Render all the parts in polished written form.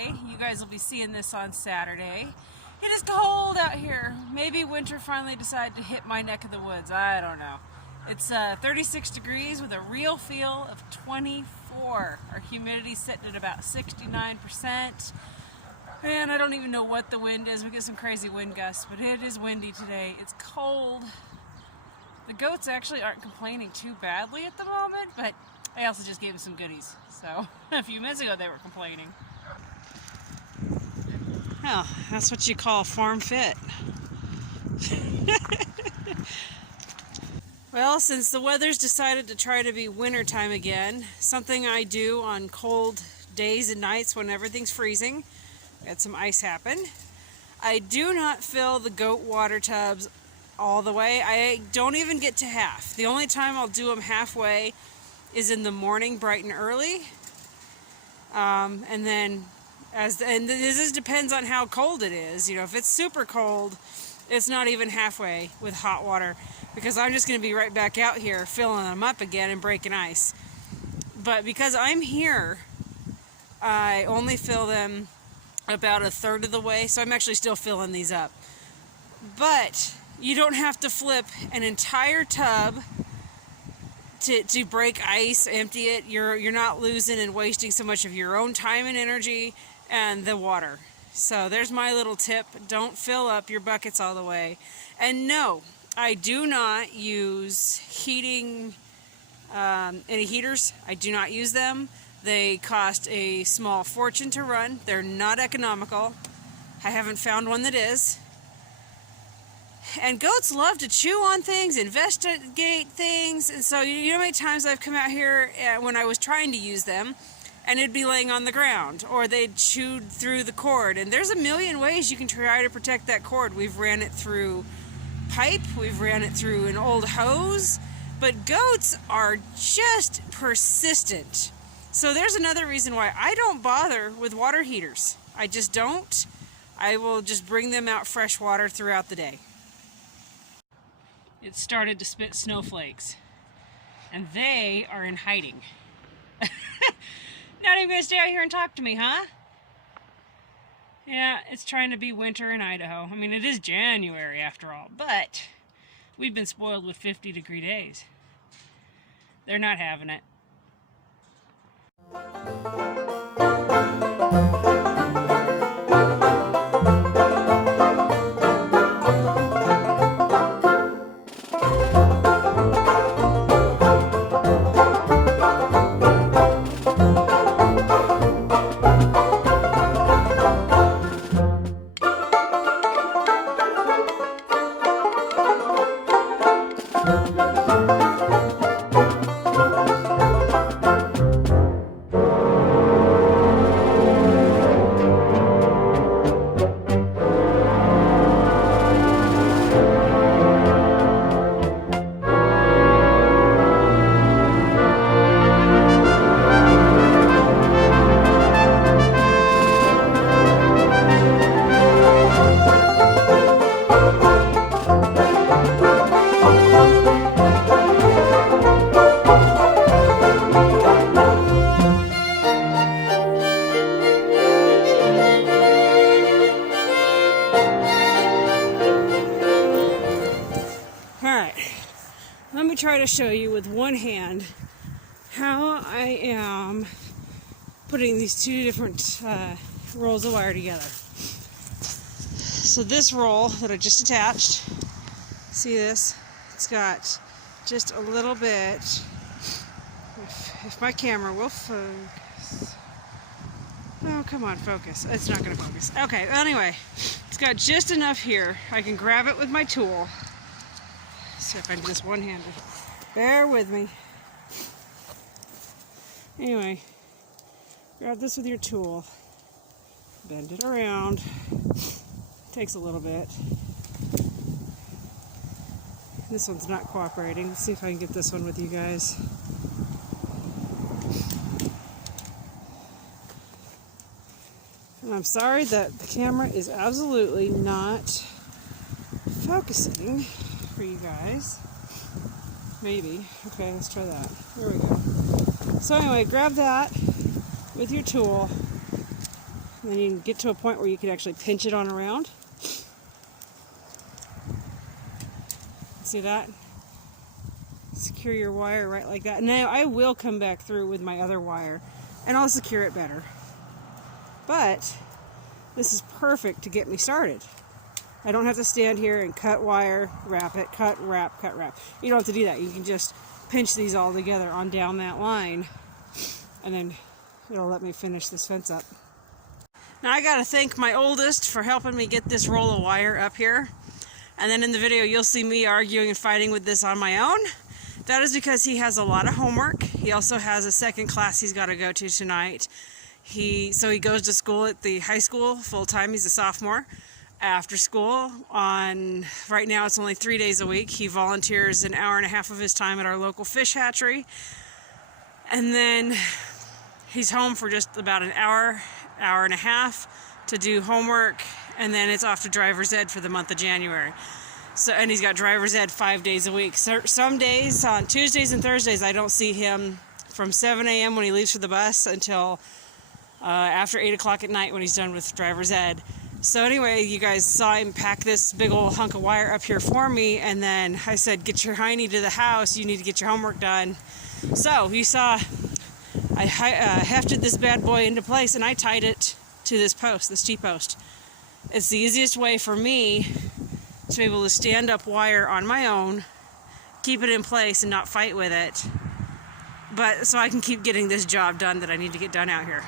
Friday. You guys will be seeing this on Saturday. It is cold out here. Maybe winter finally decided to hit my neck of the woods. I don't know. It's 36 degrees with a real feel of 24. Our humidity's sitting at about 69%. And I don't even know what the wind is. We get some crazy wind gusts, but it is windy today. It's cold. The goats actually aren't complaining too badly at the moment, but I also just gave them some goodies. So a few minutes ago they were complaining. Well, that's what you call farm fit. Well, since the weather's decided to try to be wintertime again, something I do on cold days and nights when everything's freezing, had some ice happen. I do not fill the goat water tubs all the way. I don't even get to half. The only time I'll do them halfway is in the morning, bright and early. And then, this depends on how cold it is. You know, if it's super cold, it's not even halfway with hot water, because I'm just going to be right back out here filling them up again and breaking ice. But because I'm here, I only fill them about a third of the way, so I'm actually still filling these up. But you don't have to flip an entire tub to break ice, empty it. You're not losing and wasting so much of your own time and energy and the water. So there's my little tip. Don't fill up your buckets all the way. And no, I do not use heating, any heaters. I do not use them. They cost a small fortune to run. They're not economical. I haven't found one that is. And goats love to chew on things, investigate things, and so you know how many times I've come out here when I was trying to use them, and it'd be laying on the ground, or they'd chewed through the cord. And there's a million ways you can try to protect that cord. We've ran it through pipe, we've ran it through an old hose, but goats are just persistent. So there's another reason why I don't bother with water heaters. I just don't. I will just bring them out fresh water throughout the day. It started to spit snowflakes, and they are in hiding. Not even going to stay out here and talk to me, huh? Yeah, it's trying to be winter in Idaho. I mean, it is January after all, but we've been spoiled with 50-degree days. They're not having it. Let me try to show you with one hand how I am putting these two different rolls of wire together. So this roll that I just attached, see this? It's got just a little bit, if my camera will focus. Oh, come on, focus. It's not going to focus. Okay, well, anyway, it's got just enough here. I can grab it with my tool. See if I can just one-handed. Bear with me. Anyway, grab this with your tool. Bend it around. Takes a little bit. This one's not cooperating. Let's see if I can get this one with you guys. And I'm sorry that the camera is absolutely not focusing for you guys. Maybe. Okay, let's try that. There we go. So anyway, grab that with your tool And then you can get to a point where you can actually pinch it on around. See that? Secure your wire right like that. Now I will come back through with my other wire and I'll secure it better. But this is perfect to get me started. I don't have to stand here and cut wire, wrap it, cut, wrap, cut, wrap. You don't have to do that. You can just pinch these all together on down that line and then it'll let me finish this fence up. Now I gotta thank my oldest for helping me get this roll of wire up here. And then in the video you'll see me arguing and fighting with this on my own. That is because he has a lot of homework. He also has a second class he's got to go to tonight. So he goes to school at the high school full time. He's a sophomore. After school, right now it's only 3 days a week. He volunteers an hour and a half of his time at our local fish hatchery. And then he's home for just about an hour, hour and a half to do homework. And then it's off to driver's ed for the month of January. And he's got driver's ed 5 days a week. So some days, on Tuesdays and Thursdays, I don't see him from 7 a.m. when he leaves for the bus until after 8 o'clock at night when he's done with driver's ed. So anyway, you guys saw him pack this big old hunk of wire up here for me, and then I said, get your hiney to the house, you need to get your homework done. So you saw I hefted this bad boy into place and I tied it to this post, this T-post. It's the easiest way for me to be able to stand up wire on my own, keep it in place and not fight with it, but so I can keep getting this job done that I need to get done out here.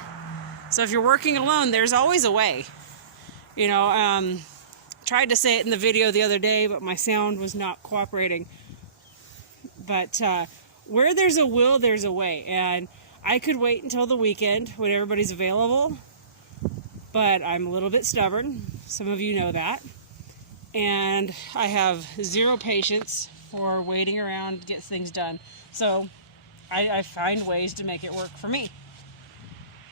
So if you're working alone, there's always a way. You know, tried to say it in the video the other day, but my sound was not cooperating. But where there's a will, there's a way. And I could wait until the weekend when everybody's available, but I'm a little bit stubborn. Some of you know that. And I have zero patience for waiting around to get things done. So I find ways to make it work for me.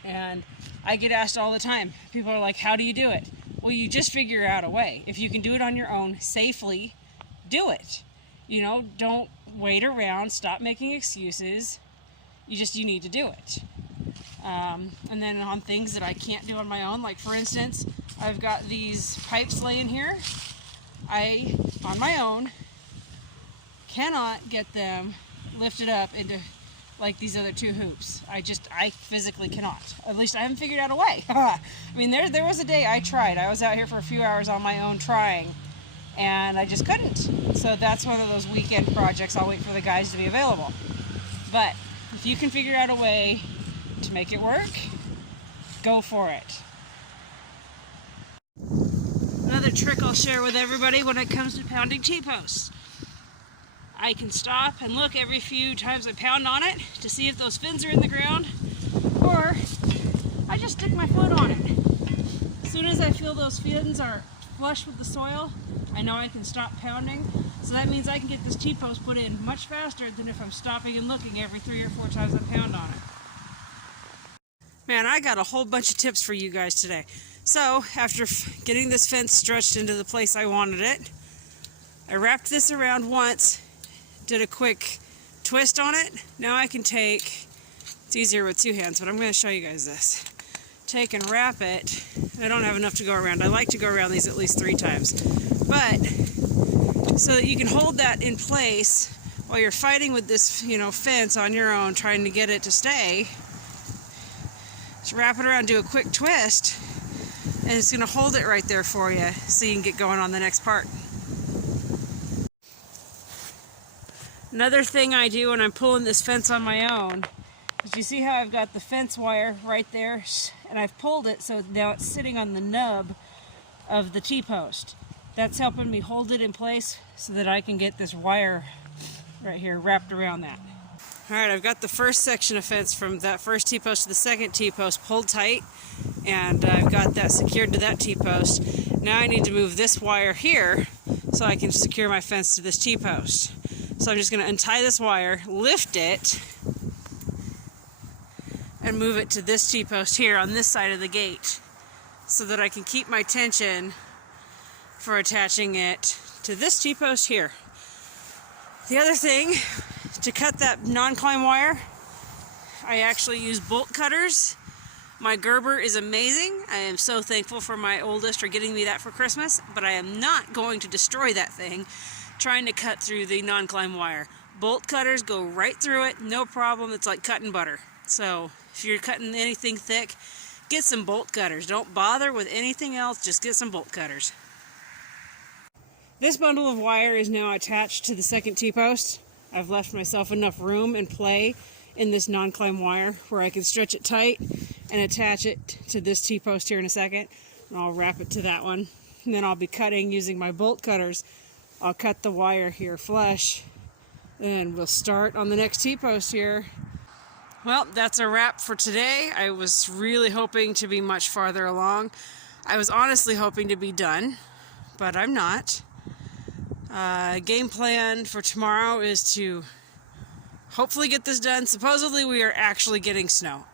And I get asked all the time. People are like, how do you do it? Well, you just figure out a way. If you can do it on your own safely, do it. You know, don't wait around, stop making excuses. You need to do it. And then on things that I can't do on my own, like for instance, I've got these pipes laying here. I, on my own, cannot get them lifted up into like these other two hoops. I physically cannot. At least I haven't figured out a way. I mean, there was a day I tried. I was out here for a few hours on my own trying, and I just couldn't. So that's one of those weekend projects. I'll wait for the guys to be available. But if you can figure out a way to make it work, go for it. Another trick I'll share with everybody when it comes to pounding T-posts. I can stop and look every few times I pound on it to see if those fins are in the ground, or I just stick my foot on it. As soon as I feel those fins are flush with the soil, I know I can stop pounding. So that means I can get this T-post put in much faster than if I'm stopping and looking every 3 or 4 times I pound on it. Man, I got a whole bunch of tips for you guys today. So after getting this fence stretched into the place I wanted it, I wrapped this around once, did a quick twist on it. Now I can take, it's easier with 2 hands, but I'm going to show you guys this. Take and wrap it. I don't have enough to go around. I like to go around these at least 3 times. But so that you can hold that in place while you're fighting with this, fence on your own, trying to get it to stay. Just wrap it around, do a quick twist, and it's going to hold it right there for you so you can get going on the next part. Another thing I do when I'm pulling this fence on my own is, you see how I've got the fence wire right there, and I've pulled it so now it's sitting on the nub of the T-post. That's helping me hold it in place so that I can get this wire right here wrapped around that. Alright, I've got the first section of fence from that first T-post to the second T-post pulled tight, and I've got that secured to that T-post. Now I need to move this wire here so I can secure my fence to this T-post. So I'm just going to untie this wire, lift it, and move it to this T-post here on this side of the gate so that I can keep my tension for attaching it to this T-post here. The other thing, to cut that non-climb wire, I actually use bolt cutters. My Gerber is amazing. I am so thankful for my oldest for getting me that for Christmas, but I am not going to destroy that thing trying to cut through the non-climb wire. Bolt cutters go right through it, no problem. It's like cutting butter. So if you're cutting anything thick, get some bolt cutters. Don't bother with anything else, just get some bolt cutters. This bundle of wire is now attached to the second T-post. I've left myself enough room and play in this non-climb wire where I can stretch it tight and attach it to this T-post here in a second. And I'll wrap it to that one. And then I'll be cutting using my bolt cutters. I'll cut the wire here flush. And we'll start on the next T-post here. Well, that's a wrap for today. I was really hoping to be much farther along. I was honestly hoping to be done, but I'm not. Game plan for tomorrow is to hopefully get this done. Supposedly we are actually getting snow.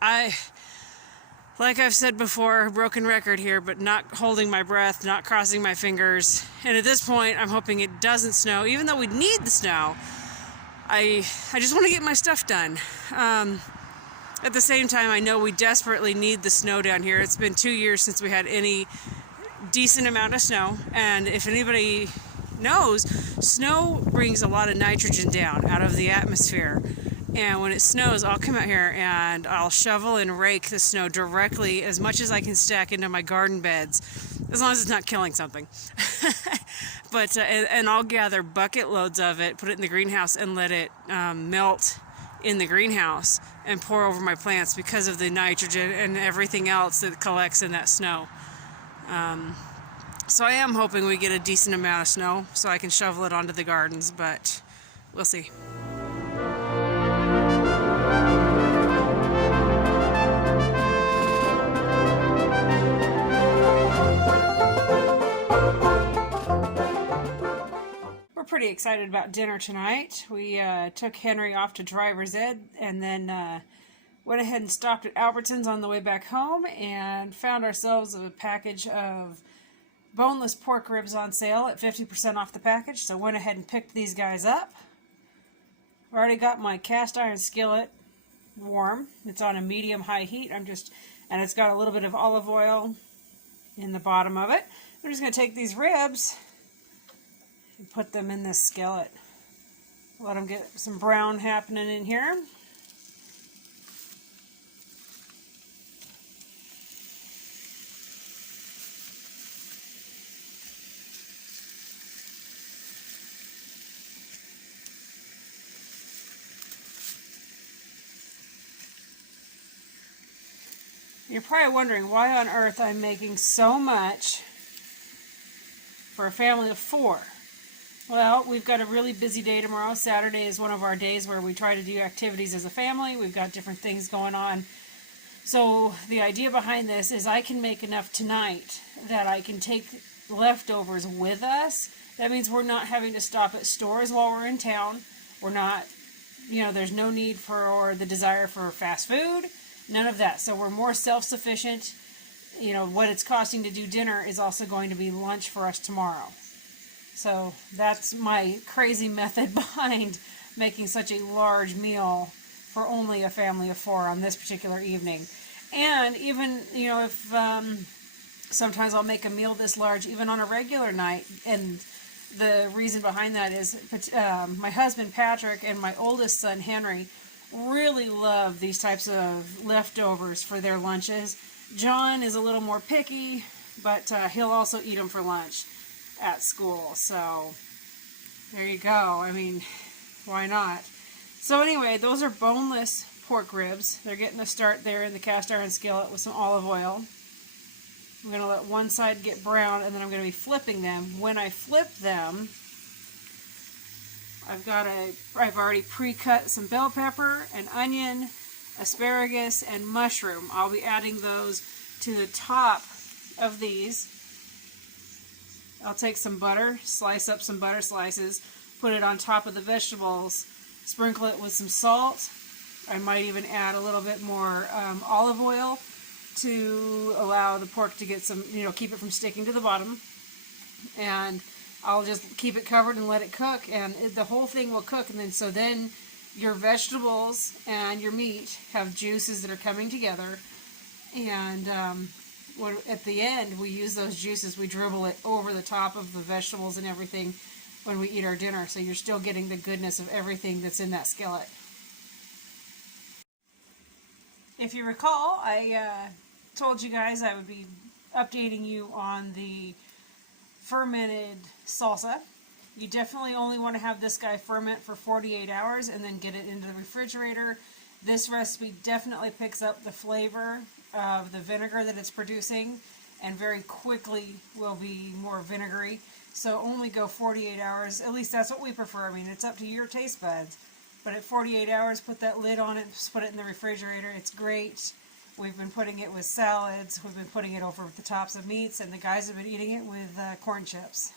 Like I've said before, broken record here, but not holding my breath, not crossing my fingers. And at this point, I'm hoping it doesn't snow, even though we need the snow. I just want to get my stuff done. At the same time, I know we desperately need the snow down here. It's been 2 years since we had any decent amount of snow. And if anybody knows, snow brings a lot of nitrogen down out of the atmosphere. And when it snows, I'll come out here and I'll shovel and rake the snow directly as much as I can stack into my garden beds, as long as it's not killing something. But and I'll gather bucket loads of it, put it in the greenhouse, and let it melt in the greenhouse and pour over my plants because of the nitrogen and everything else that collects in that snow. So I am hoping we get a decent amount of snow so I can shovel it onto the gardens, but we'll see. Pretty excited about dinner tonight. We took Henry off to driver's ed and then went ahead and stopped at Albertsons on the way back home and found ourselves a package of boneless pork ribs on sale at 50% off the package, so went ahead and picked these guys up. I've already got my cast iron skillet warm. It's on a medium-high heat. And it's got a little bit of olive oil in the bottom of it. I'm just going to take these ribs and put them in this skillet. Let them get some brown happening in here. You're probably wondering why on earth I'm making so much for a family of 4. Well, we've got a really busy day tomorrow. Saturday is one of our days where we try to do activities as a family. We've got different things going on. So the idea behind this is I can make enough tonight that I can take leftovers with us. That means we're not having to stop at stores while we're in town. We're not, there's no need for or the desire for fast food. None of that. So we're more self-sufficient. What it's costing to do dinner is also going to be lunch for us tomorrow. So that's my crazy method behind making such a large meal for only a family of 4 on this particular evening. And even, if sometimes I'll make a meal this large even on a regular night. And the reason behind that is my husband Patrick and my oldest son Henry really love these types of leftovers for their lunches. John is a little more picky, but he'll also eat them for lunch at school. So there you go. I mean, why not? So anyway, those are boneless pork ribs. They're getting a start there in the cast iron skillet with some olive oil. I'm going to let one side get brown, and then I'm going to be flipping them. When I flip them, I've already pre-cut some bell pepper, an onion, asparagus, and mushroom. I'll be adding those to the top of these. I'll take some butter, slice up some butter slices, put it on top of the vegetables, sprinkle it with some salt. I might even add a little bit more olive oil to allow the pork to get some, keep it from sticking to the bottom. And I'll just keep it covered and let it cook, and the whole thing will cook. And then your vegetables and your meat have juices that are coming together. And at the end, we use those juices, we dribble it over the top of the vegetables and everything when we eat our dinner, so you're still getting the goodness of everything that's in that skillet. If you recall, I told you guys I would be updating you on the fermented salsa. You definitely only want to have this guy ferment for 48 hours and then get it into the refrigerator. This recipe definitely picks up the flavor of the vinegar that it's producing and very quickly will be more vinegary. So only go 48 hours. At least that's what we prefer. I mean, it's up to your taste buds. But at 48 hours, put that lid on it, just put it in the refrigerator. It's great. We've been putting it with salads. We've been putting it over the tops of meats, and the guys have been eating it with corn chips.